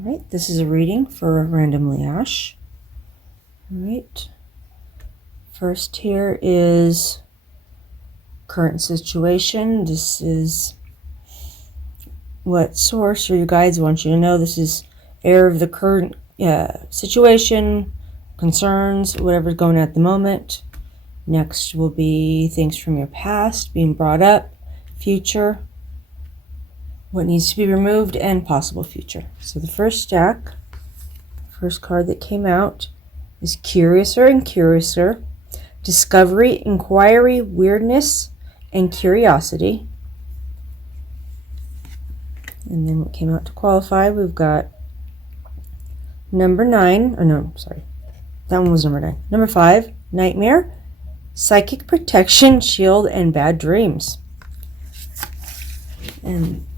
Alright, this is a reading for Randomly Ash. Alright, first here is current situation. This is what source or your guides want you to know. This is air of the current situation, concerns, whatever's going on at the moment. Next will be things from your past being brought up, future, what needs to be removed, and possible future. So the first stack, first card that came out is Curiouser and Curiouser, Discovery, Inquiry, Weirdness, and Curiosity. And then what came out to qualify, we've got number 9, or no, sorry, that one was number 9. Number 5, Nightmare, Psychic Protection, Shield, and Bad Dreams. And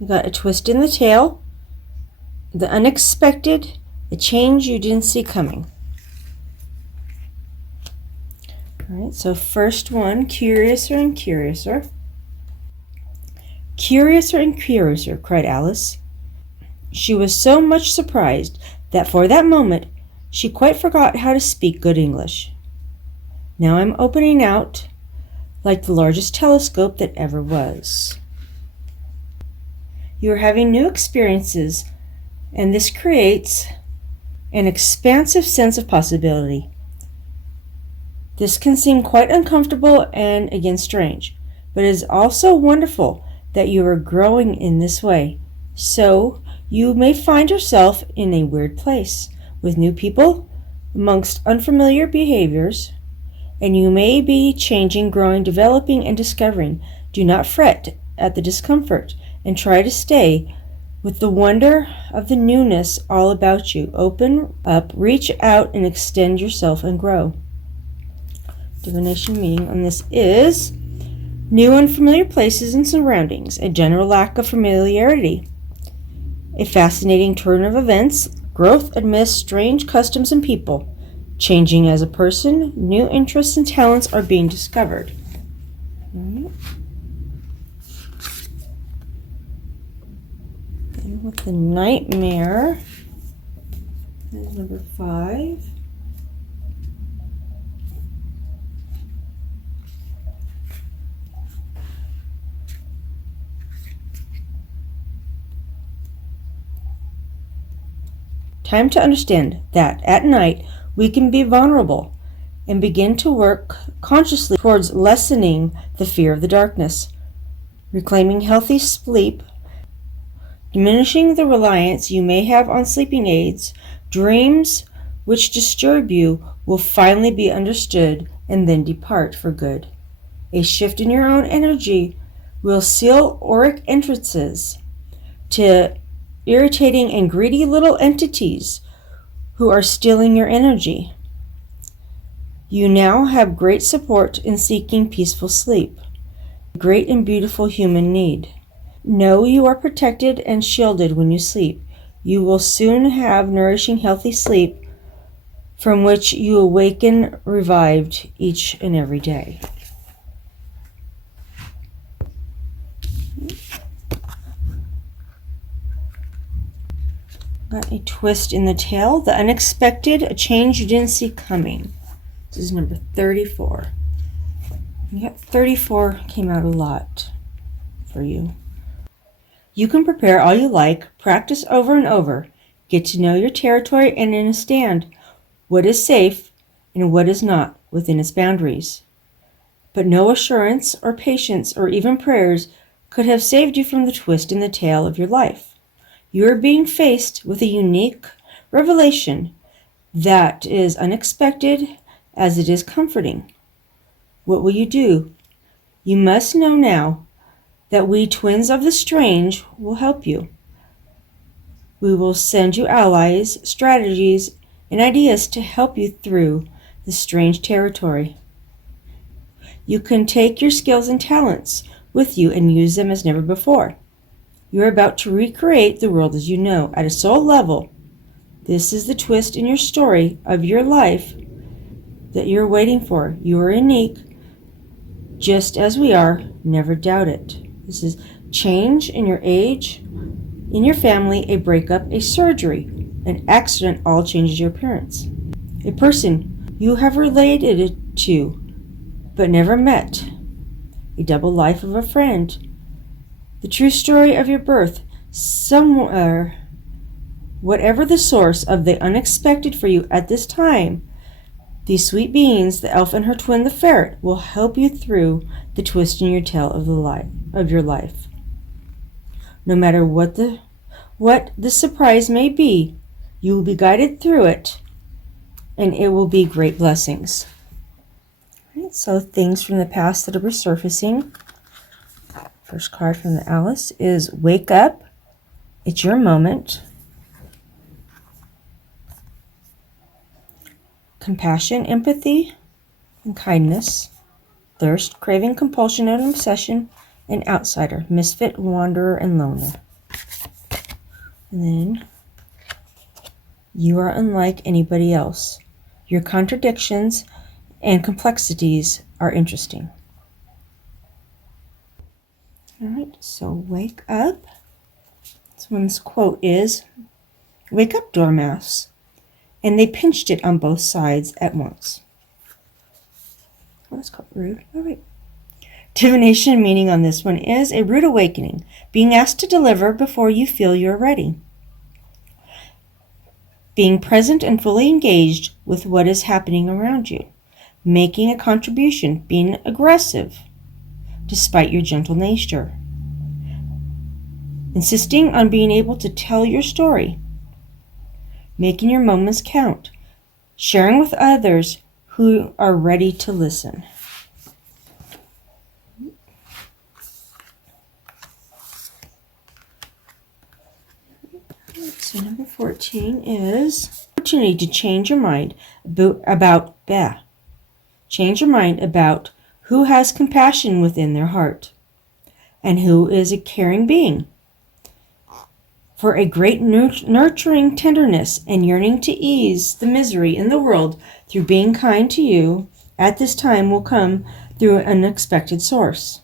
we got a twist in the tail, the unexpected, a change you didn't see coming. Alright, so first one, Curiouser and Curiouser. Curiouser and Curiouser, cried Alice. She was so much surprised that for that moment she quite forgot how to speak good English. Now I'm opening out like the largest telescope that ever was. You are having new experiences, and this creates an expansive sense of possibility. This can seem quite uncomfortable and again strange, but it is also wonderful that you are growing in this way. So you may find yourself in a weird place with new people amongst unfamiliar behaviors, and you may be changing, growing, developing, and discovering. Do not fret at the discomfort and try to stay with the wonder of the newness all about you. Open up, reach out, and extend yourself and grow. Divination meaning on this is new unfamiliar places and surroundings, a general lack of familiarity, a fascinating turn of events, growth amidst strange customs and people, changing as a person, new interests and talents are being discovered. And with the Nightmare, that's number 5. Time to understand that at night we can be vulnerable and begin to work consciously towards lessening the fear of the darkness, reclaiming healthy sleep, diminishing the reliance you may have on sleeping aids. Dreams which disturb you will finally be understood and then depart for good. A shift in your own energy will seal auric entrances to irritating and greedy little entities who are stealing your energy. You now have great support in seeking peaceful sleep, a great and beautiful human need. Know you are protected and shielded when you sleep. You will soon have nourishing, healthy sleep from which you awaken revived each and every day. Got a twist in the tail, the unexpected, a change you didn't see coming. This is number 34. You got 34, came out a lot for you. You can prepare all you like, practice over and over, get to know your territory and understand what is safe and what is not within its boundaries. But no assurance or patience or even prayers could have saved you from the twist in the tail of your life. You are being faced with a unique revelation that is unexpected as it is comforting. What will you do? You must know now that we twins of the strange will help you. We will send you allies, strategies, and ideas to help you through the strange territory. You can take your skills and talents with you and use them as never before. You are about to recreate the world as you know, at a soul level. This is the twist in your story of your life that you're waiting for. You are unique, just as we are. Never doubt it. This is change in your age, In your family, a breakup, a surgery, an accident all changes your appearance. A person you have related to but never met. A double life of a friend. The true story of your birth. Somewhere, whatever the source of the unexpected for you at this time, these sweet beings, the elf and her twin, the ferret, will help you through the twist in your tale of your life. No matter what the surprise may be, you will be guided through it, and it will be great blessings. All right, so things from the past that are resurfacing. First card from the Alice is Wake Up. It's your moment. Compassion, empathy, and kindness. Thirst, craving, compulsion, and obsession. And outsider, misfit, wanderer, and loner. And then, you are unlike anybody else. Your contradictions and complexities are interesting. All right, so wake up. This one's quote is, "Wake up, dormouse." And they pinched it on both sides at once. Oh, that's quite rude. All right. Divination meaning on this one is a rude awakening, being asked to deliver before you feel you're ready. Being present and fully engaged with what is happening around you. Making a contribution, being aggressive, despite your gentle nature. Insisting on being able to tell your story. Making your moments count. Sharing with others who are ready to listen. So number 14 is opportunity to change your mind Change your mind about who has compassion within their heart and who is a caring being. For a great nurturing tenderness and yearning to ease the misery in the world through being kind to you at this time will come through an unexpected source.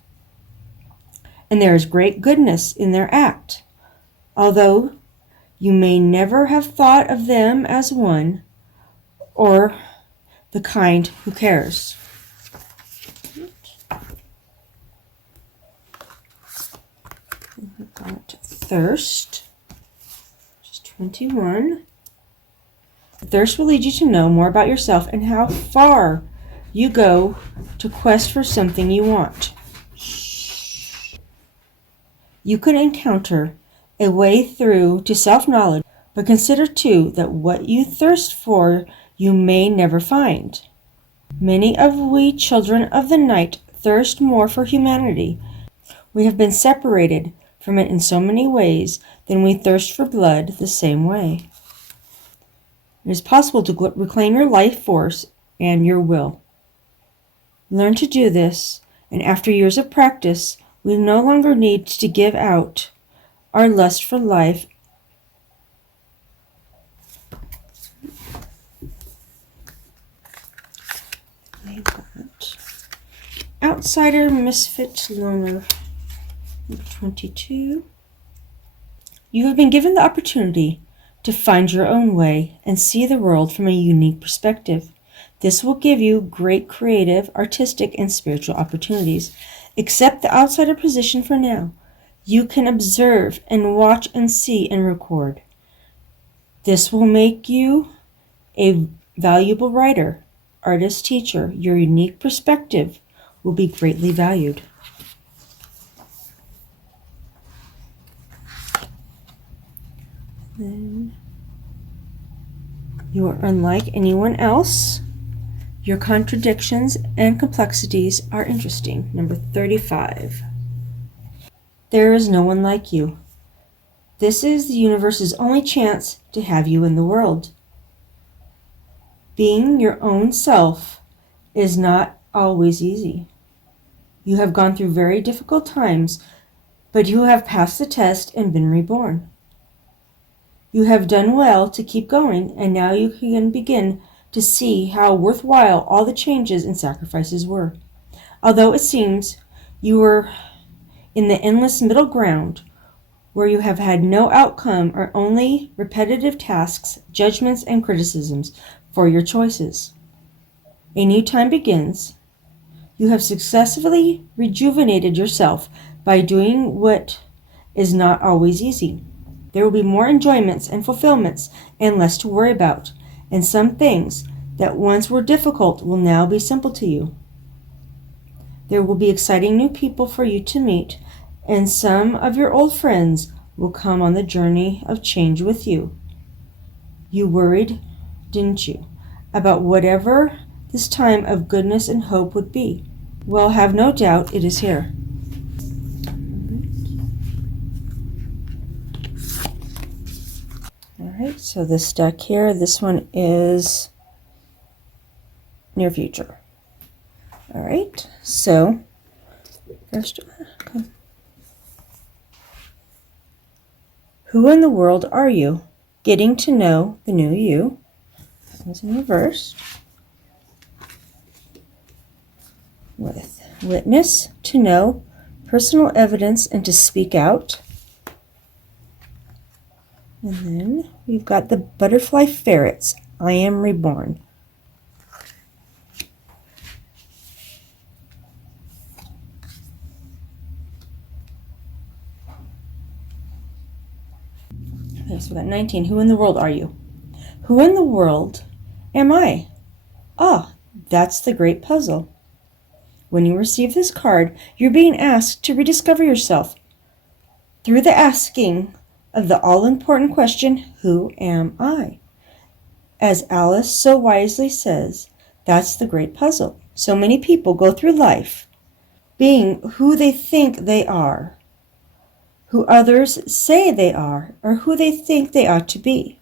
And there is great goodness in their act, although you may never have thought of them as one or the kind who cares. We've got thirst. 21. Thirst will lead you to know more about yourself and how far you go to quest for something you want. You could encounter a way through to self-knowledge, but consider too that what you thirst for you may never find. Many of we children of the night thirst more for humanity. We have been separated from it in so many ways, then we thirst for blood the same way. It is possible to reclaim your life force and your will. Learn to do this, and after years of practice, we no longer need to give out our lust for life outsider, misfit, loner. Number 22. You have been given the opportunity to find your own way and see the world from a unique perspective. This will give you great creative, artistic, and spiritual opportunities. Accept the outsider position for now. You can observe and watch and see and record. This will make you a valuable writer, artist, teacher. Your unique perspective will be greatly valued. Then you are unlike anyone else. Your contradictions and complexities are interesting. Number 35. There is no one like you. This is the universe's only chance to have you in the world. Being your own self is not always easy. You have gone through very difficult times, but you have passed the test and been reborn. You have done well to keep going, and now you can begin to see how worthwhile all the changes and sacrifices were. Although it seems you were in the endless middle ground where you have had no outcome or only repetitive tasks, judgments, and criticisms for your choices. A new time begins. You have successfully rejuvenated yourself by doing what is not always easy. There will be more enjoyments and fulfillments and less to worry about, and some things that once were difficult will now be simple to you. There will be exciting new people for you to meet, and some of your old friends will come on the journey of change with you. You worried, didn't you, about whatever this time of goodness and hope would be? Well, have no doubt it is here. All right, so this deck here, this one is near future. All right, so first, okay. Who in the world are you? Getting to know the new you. This one's in reverse. With witness, to know, personal evidence, and to speak out. And then we've got the butterfly ferrets. I am reborn. Okay, so we got 19. Who in the world are you? Who in the world am I? Ah, that's the great puzzle. When you receive this card, you're being asked to rediscover yourself through the asking of the all-important question, who am I? As Alice so wisely says, that's the great puzzle. So many people go through life being who they think they are, who others say they are, or who they think they ought to be,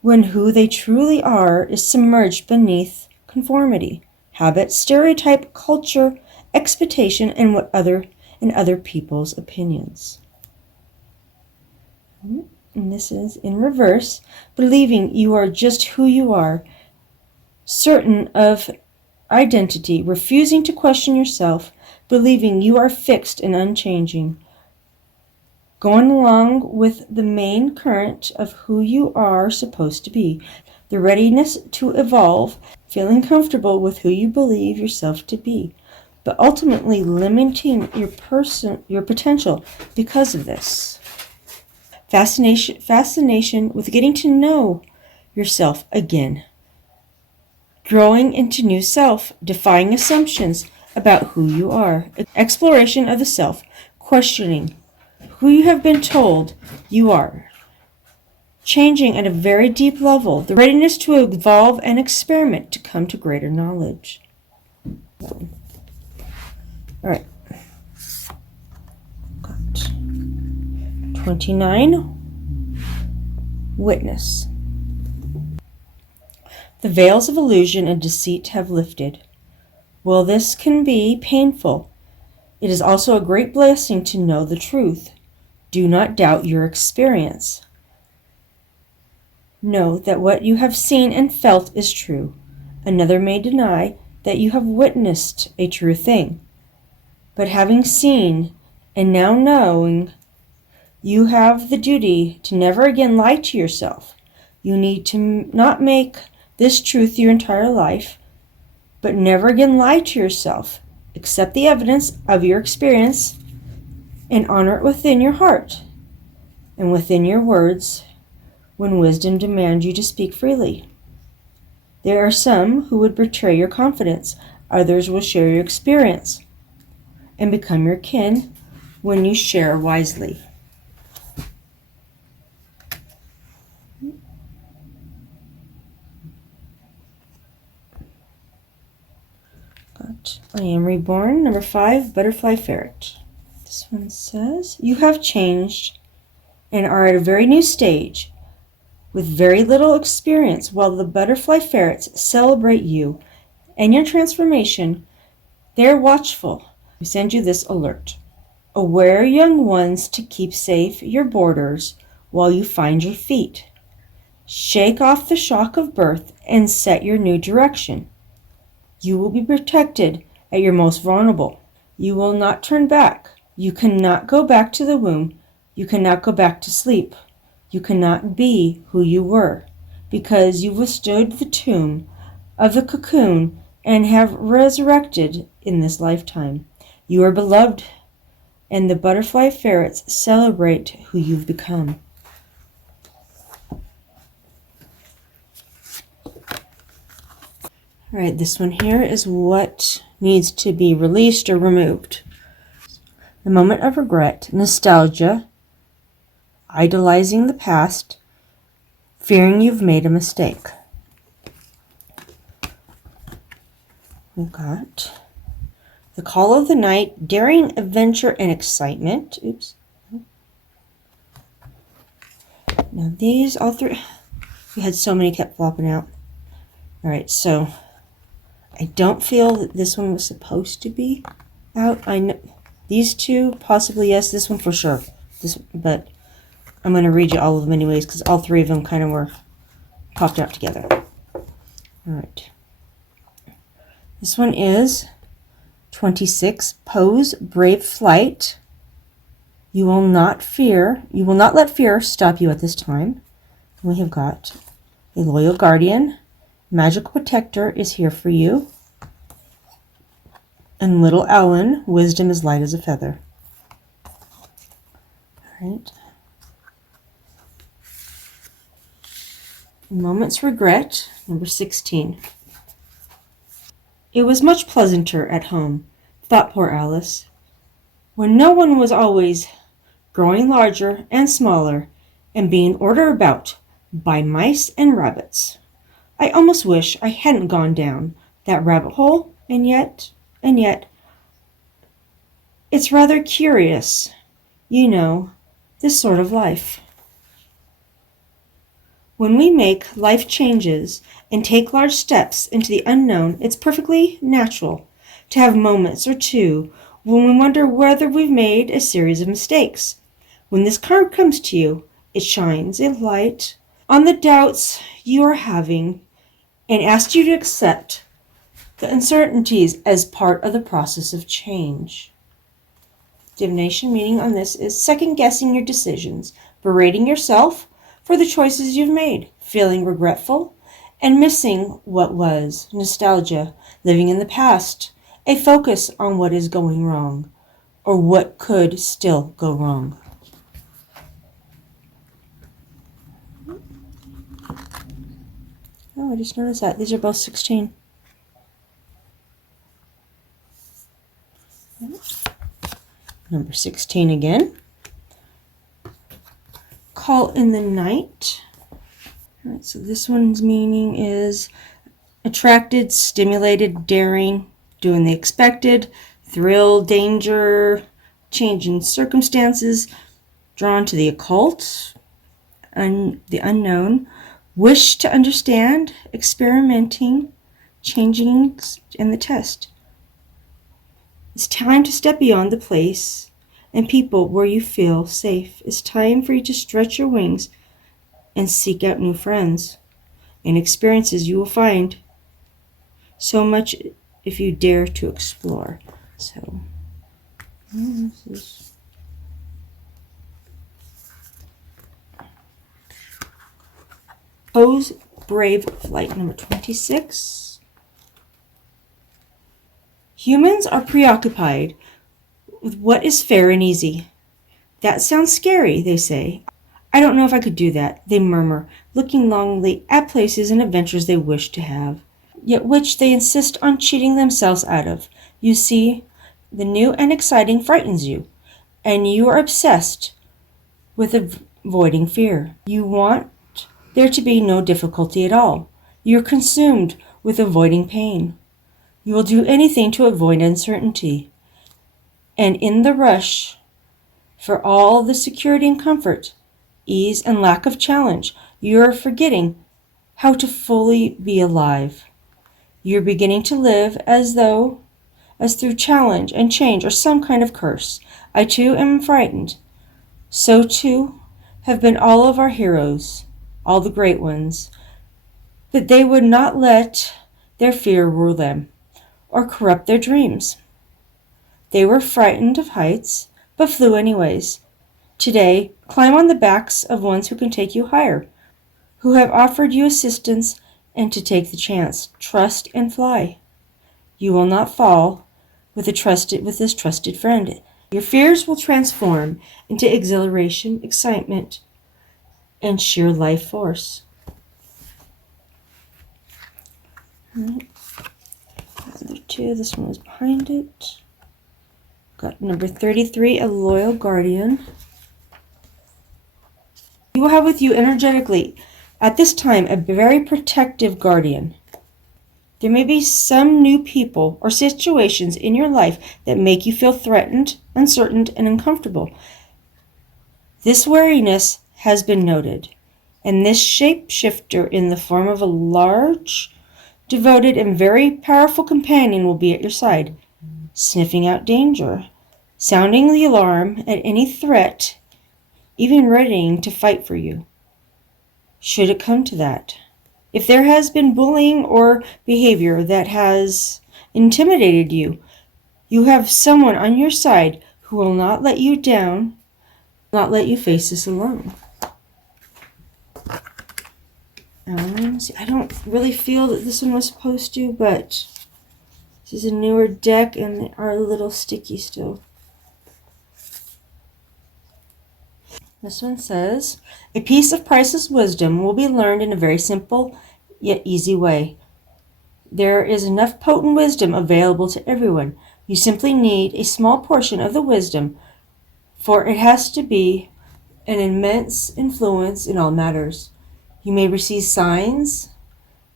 when who they truly are is submerged beneath conformity, habit, stereotype, culture, expectation, and other people's opinions. And this is in reverse, believing you are just who you are, certain of identity, refusing to question yourself, believing you are fixed and unchanging, going along with the main current of who you are supposed to be, the readiness to evolve, feeling comfortable with who you believe yourself to be, but ultimately limiting your potential because of this. Fascination with getting to know yourself again, growing into new self, defying assumptions about who you are, exploration of the self, questioning who you have been told you are, changing at a very deep level, the readiness to evolve and experiment to come to greater knowledge. All right. Got 29. Witness. The veils of illusion and deceit have lifted. Well, this can be painful. It is also a great blessing to know the truth. Do not doubt your experience. Know that what you have seen and felt is true. Another may deny that you have witnessed a true thing. But having seen and now knowing, you have the duty to never again lie to yourself. You need to not make this truth your entire life, but never again lie to yourself. Accept the evidence of your experience and honor it within your heart and within your words when wisdom demands you to speak freely. There are some who would betray your confidence. Others will share your experience and become your kin when you share wisely. I am reborn. Number 5, butterfly ferret. This one says, you have changed and are at a very new stage with very little experience, while the butterfly ferrets celebrate you and your transformation. They're watchful. We send you this alert. Aware, young ones, to keep safe your borders while you find your feet. Shake off the shock of birth and set your new direction. You will be protected at your most vulnerable. You will not turn back. You cannot go back to the womb. You cannot go back to sleep. You cannot be who you were, because you withstood the tomb of the cocoon and have resurrected in this lifetime. You are beloved, and the butterfly ferrets celebrate who you've become. All right, this one here is what needs to be released or removed. The moment of regret, nostalgia, idolizing the past, fearing you've made a mistake. We've got the call of the night, daring adventure and excitement. Oops. Now these, all three, we had so many kept flopping out. All right, so I don't feel that this one was supposed to be out. I know these two, possibly yes, this one for sure. But I'm going to read you all of them anyways, because all three of them kind of were popped out together. All right. This one is 26. Pose brave flight. You will not let fear stop you at this time. We have got a loyal guardian. Magical protector is here for you. And little Ellen, wisdom is light as a feather. All right. Moment's regret, number 16. It was much pleasanter at home, thought poor Alice, when no one was always growing larger and smaller and being ordered about by mice and rabbits. I almost wish I hadn't gone down that rabbit hole, and yet, it's rather curious, this sort of life. When we make life changes and take large steps into the unknown, it's perfectly natural to have moments or two when we wonder whether we've made a series of mistakes. When this card comes to you, it shines a light on the doubts you are having and asks you to accept the uncertainties as part of the process of change. Divination meaning on this is second-guessing your decisions, berating yourself for the choices you've made, feeling regretful, and missing what was, nostalgia, living in the past, a focus on what is going wrong, or what could still go wrong. Oh, I just noticed that. These are both 16. Number 16 again. Call in the night. All right, so this one's meaning is attracted, stimulated, daring, doing the expected, thrill, danger, changing circumstances, drawn to the occult, and the unknown, wish to understand, experimenting, changing, and the test. It's time to step beyond the place and people where you feel safe. It's time for you to stretch your wings and seek out new friends and experiences. You will find so much if you dare to explore. So, this is Pose brave flight, number 26. Humans are preoccupied with what is fair and easy. That sounds scary, they say. I don't know if I could do that, they murmur, looking longingly at places and adventures they wish to have, yet which they insist on cheating themselves out of. You see, the new and exciting frightens you, and you are obsessed with avoiding fear. You want there to be no difficulty at all. You're consumed with avoiding pain. You will do anything to avoid uncertainty. And in the rush for all the security and comfort, ease and lack of challenge, you're forgetting how to fully be alive. You're beginning to live as through challenge and change or some kind of curse. I too am frightened. So too have been all of our heroes, all the great ones, but they would not let their fear rule them or corrupt their dreams. They were frightened of heights, but flew anyways. Today, climb on the backs of ones who can take you higher, who have offered you assistance, and to take the chance. Trust and fly. You will not fall with this trusted friend. Your fears will transform into exhilaration, excitement, and sheer life force. Right. Other two, this one was behind it. Got number 33, a loyal guardian. You will have with you energetically at this time a very protective guardian. There may be some new people or situations in your life that make you feel threatened, uncertain, and uncomfortable. This wariness has been noted, and this shapeshifter in the form of a large, devoted, and very powerful companion will be at your side, sniffing out danger, sounding the alarm at any threat, even readying to fight for you, should it come to that. If there has been bullying or behavior that has intimidated you, you have someone on your side who will not let you down, not let you face this alone. I don't really feel that this one was supposed to, but this is a newer deck and they are a little sticky still. This one says, a piece of priceless wisdom will be learned in a very simple yet easy way. There is enough potent wisdom available to everyone. You simply need a small portion of the wisdom, for it has to be an immense influence in all matters. You may receive signs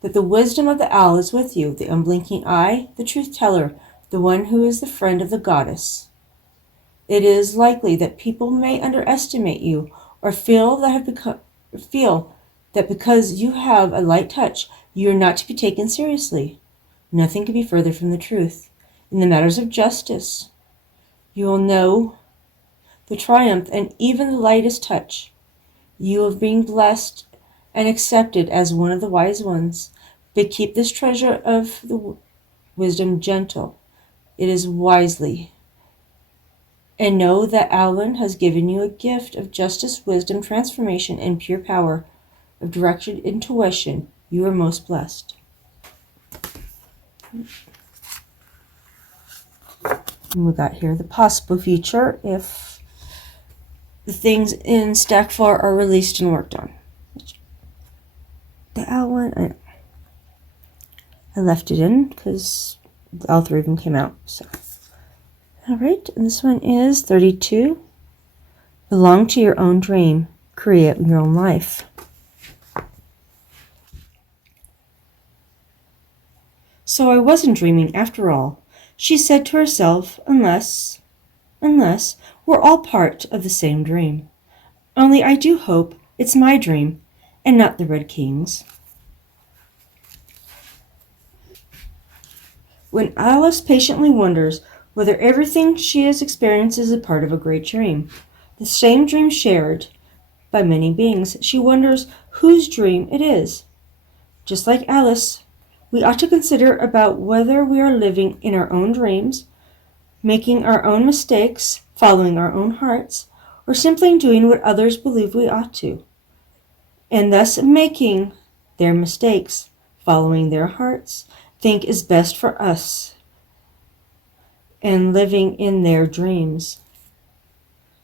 that the wisdom of the owl is with you, the unblinking eye, the truth teller, the one who is the friend of the goddess. It is likely that people may underestimate you or feel that because you have a light touch, you are not to be taken seriously. Nothing could be further from the truth. In the matters of justice, you will know the triumph and even the lightest touch. You are being blessed and accepted as one of the wise ones, but keep this treasure of the wisdom gentle. It is wisely. And know that Alan has given you a gift of justice, wisdom, transformation, and pure power of directed intuition. You are most blessed. And we got here the possible future if the things in stack 4 are released and worked on. The owl one, I left it in because all 3 of them came out. So, all right, and this one is 32. Belong to your own dream. Create your own life. So I wasn't dreaming after all, she said to herself, unless we're all part of the same dream. Only I do hope it's my dream and not the Red King's. When Alice patiently wonders whether everything she has experienced is a part of a great dream, the same dream shared by many beings, she wonders whose dream it is. Just like Alice, we ought to consider about whether we are living in our own dreams, making our own mistakes, following our own hearts, or simply doing what others believe we ought to, and thus making their mistakes, following their hearts, think is best for us, and living in their dreams.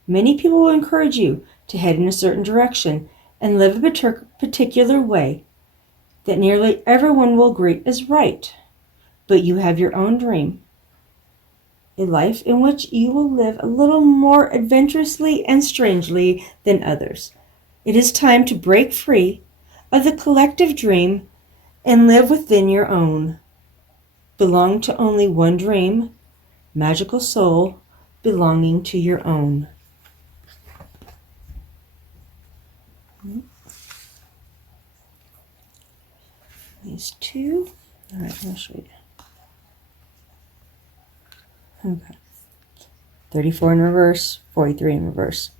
Many people will encourage you to head in a certain direction and live a particular way that nearly everyone will agree is right, but you have your own dream, a life in which you will live a little more adventurously and strangely than others. It is time to break free of the collective dream and live within your own. Belong to only one dream, magical soul belonging to your own. These 2. All right, I'll show you. Okay. 34 in reverse, 43 in reverse.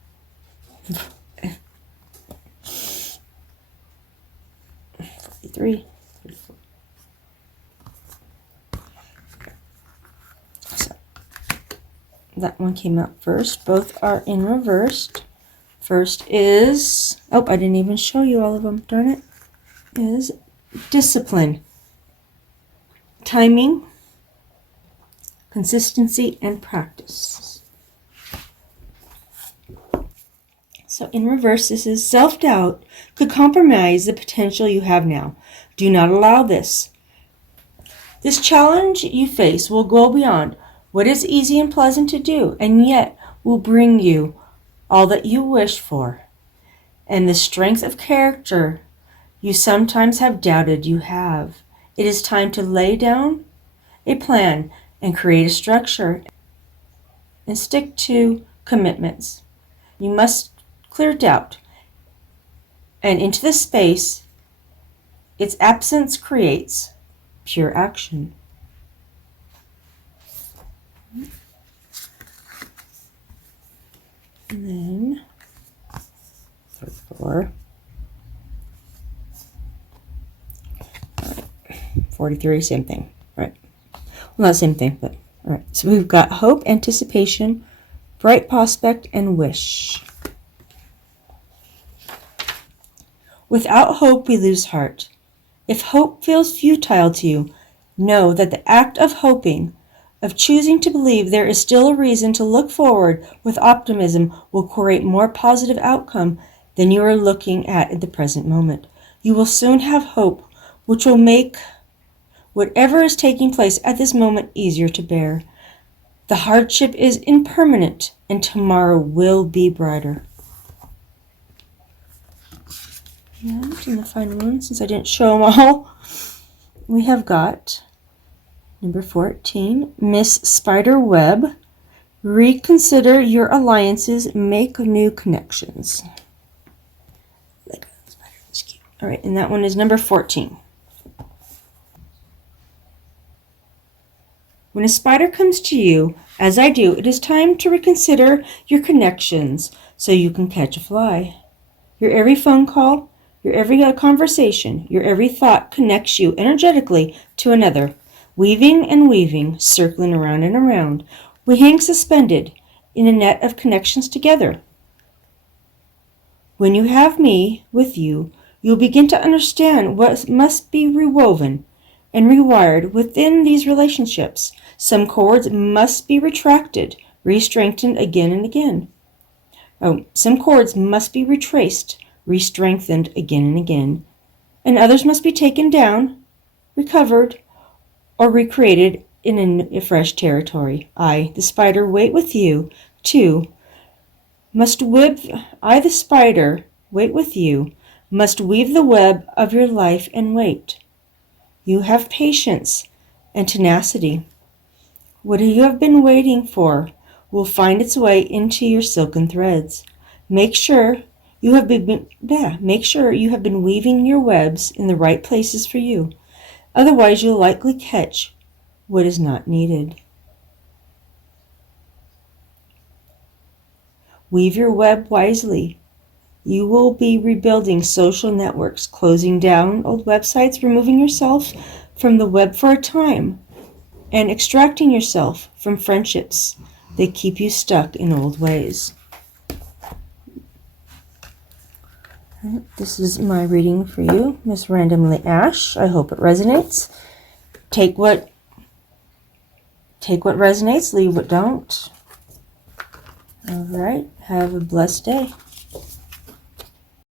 43, 34. So, that one came out first. Both are in reversed. First is, oh, I didn't even show you all of them, darn it, is discipline, timing, consistency, and practice. So in reverse, this is self-doubt could compromise the potential you have now. Do not allow this. This challenge you face will go beyond what is easy and pleasant to do, and yet will bring you all that you wish for, and the strength of character you sometimes have doubted you have. It is time to lay down a plan and create a structure and stick to commitments. You must clear doubt, and into the space its absence creates pure action. And then 34, 43, same thing, right? Well, not same thing, but all right. So we've got hope, anticipation, bright prospect, and wish. Without hope, we lose heart. If hope feels futile to you, know that the act of hoping, of choosing to believe there is still a reason to look forward with optimism, will create more positive outcome than you are looking at the present moment. You will soon have hope, which will make whatever is taking place at this moment easier to bear. The hardship is impermanent, and tomorrow will be brighter. And in the final one, since I didn't show them all, we have got number 14, Miss Spiderweb. Reconsider your alliances, make new connections. Like a spider, it's cute. All right, and that one is number 14. When a spider comes to you, as I do, it is time to reconsider your connections so you can catch a fly. Your every phone call, your every conversation, your every thought connects you energetically to another. Weaving and weaving, circling around and around, we hang suspended in a net of connections together. When you have me with you, you'll begin to understand what must be rewoven and rewired within these relationships. Some cords must be retracted, re-strengthened again and again. Some cords must be retraced, re-strengthened again and again, and others must be taken down, recovered, or recreated in a fresh territory. I, the spider, wait with you, too. I, the spider, wait with you, must weave the web of your life and wait. You have patience and tenacity. What you have been waiting for will find its way into your silken threads. Make sure you have been weaving your webs in the right places for you. Otherwise, you'll likely catch what is not needed. Weave your web wisely. You will be rebuilding social networks, closing down old websites, removing yourself from the web for a time, and extracting yourself from friendships that keep you stuck in old ways. This is my reading for you, Miss Randomly Ash. I hope it resonates. Take what resonates, leave what don't. All right, have a blessed day.